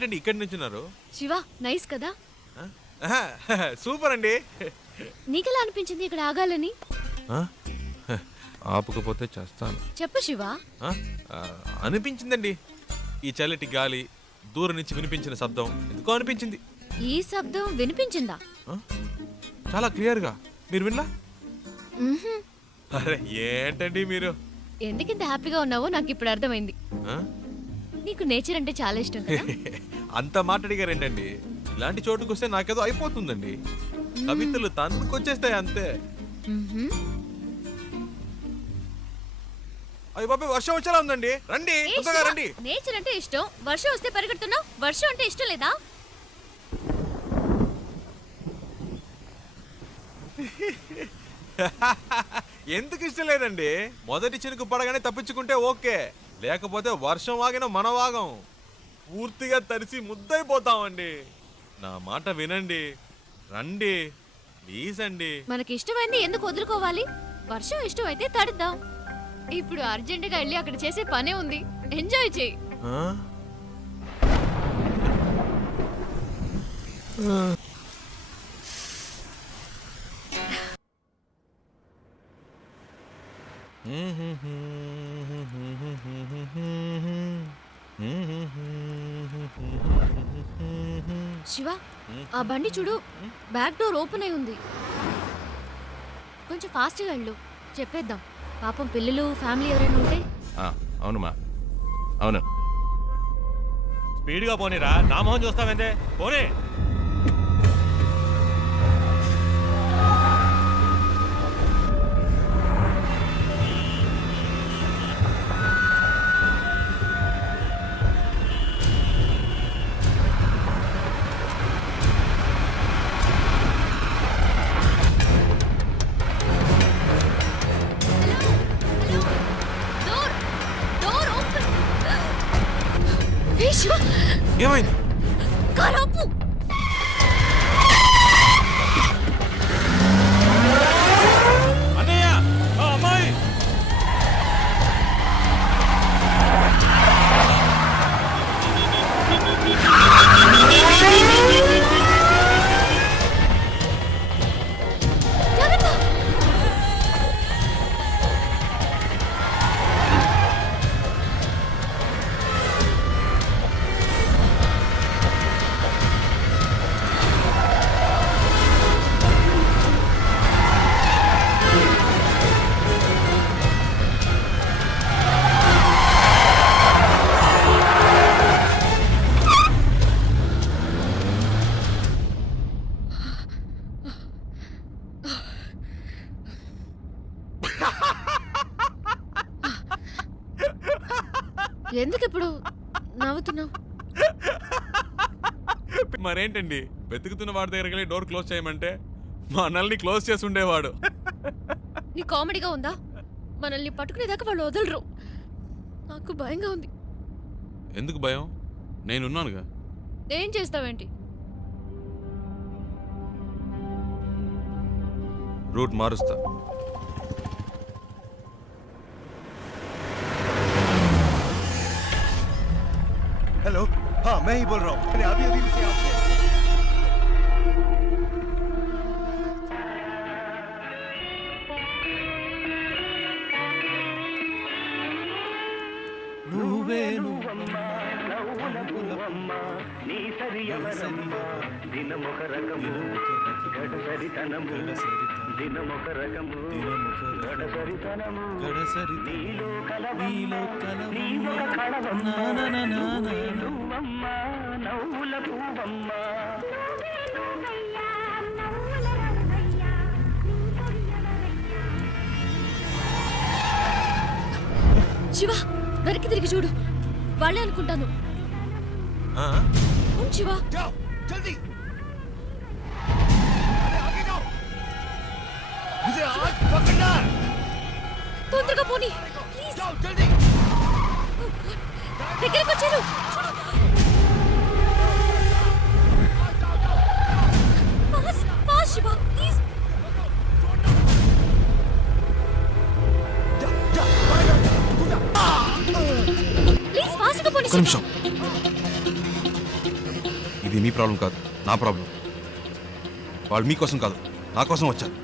మీరేంటండి ఇక్కడ నుంచున్నారు? శివ నైస్ కదా. సూపర్ అండి. నీకెలా అనిపించింది ఇక్కడ ఆగాలని? ఆపకపోతే చేస్తాను. చెప్పు శివ. అనిపించిందండి. ఈ చల్లటి గాలి, దూరం నుంచి వినిపించిన శబ్దం ఎందుకో అనిపించింది. ఈ శబ్దం వినిపించిందా? చాలా క్లియర్ గా. మీరు విన్నా? అరే ఏంటండి మీరు? ఎందుకింత హ్యాపీగా ఉన్నావో నాకు ఇప్పుడు అర్థమైంది. నీకు నేచర్ అంటే చాలా ఇష్టం కదా. అంత మాట్లాడిగారేంటండి? ఇలాంటి చోటుకు వస్తే నాకేదో అయిపోతుందండి. కవితలు తన్నుకొచ్చేస్తాయి అంతే. అయ్య బాబాయ్ వర్షం వచ్చేలా ఉందండి. రండి తొందరగా రండి. నేచర్ అంటే ఇష్టం, వర్షం వస్తే పరిగెడుతున్నావు. వర్షం అంటే ఇష్టం లేదా? ఎందుకు ఇష్టం లేదండి? మొదటి చినుకు పడగానే తప్పించుకుంటే ఓకే, లేకపోతే వర్షం వాగిన మన వాగం పూర్తిగా తడిసి ముద్దైపోతామండి. నా మాట వినండి, రండి ప్లీజ్ అండి. మనకి ఇష్టమైంది ఎందుకు వదులుకోవాలి? వర్షం ఇష్టం అయితే తడుద్దాం. ఇప్పుడు అర్జెంటుగా వెళ్ళి అక్కడ చేసే పనే ఉంది. ఎంజాయ్ చేయి. శివ ఆ బండి చూడు, బ్యాక్ డోర్ ఓపెన్ అయి ఉంది. కొంచెం ఫాస్ట్గా వెళ్ళు, చెప్పేద్దాం. పాపం పిల్లలు ఫ్యామిలీ ఎవరైనా ఉంటే. అవునుమా అవును. స్పీడ్గా పోనీరా, నా మొహం చూస్తావేందే, పోనీ. ఏమైంది? కారాపు అన్నయ్య, అమ్మాయి ఎందుకు ఇప్పుడు నవ్వుతున్నావు? మరేంటండి, వెతుకుతున్న వాడి దగ్గరికి వెళ్ళి డోర్ క్లోజ్ చేయమంటే మనల్ని క్లోజ్ చేసి ఉండేవాడు. నీ కామెడీగా ఉందా? మనల్ని పట్టుకునేదాకా వాళ్ళు వదలరు. నాకు భయంగా ఉంది. ఎందుకు భయం? నేనున్నానుగా. ఏం చేస్తావేంటి? रूट मारुस्ता। हेलो, हाँ मैं ही बोल रहा हूँ। मैंने अभी अभी से आपसे శివ వెనక్కి తిరిగి చూడు, వాళ్ళే అనుకుంటాను. శివ जल्दी आगे जाओ, मुझे आज पकड़ना है। తొందరగా పోనీ ప్లీజ్. जाओ जल्दी, దగ్గరికి వచ్చారు. Fast fast Shiva please. Please ఫాస్ట్గా పోనీ. నిమిషం ప్రాబ్లం కాదు, నా ప్రాబ్లం. వాళ్ళు మీకోసం కాదు, నా కోసం వచ్చారు.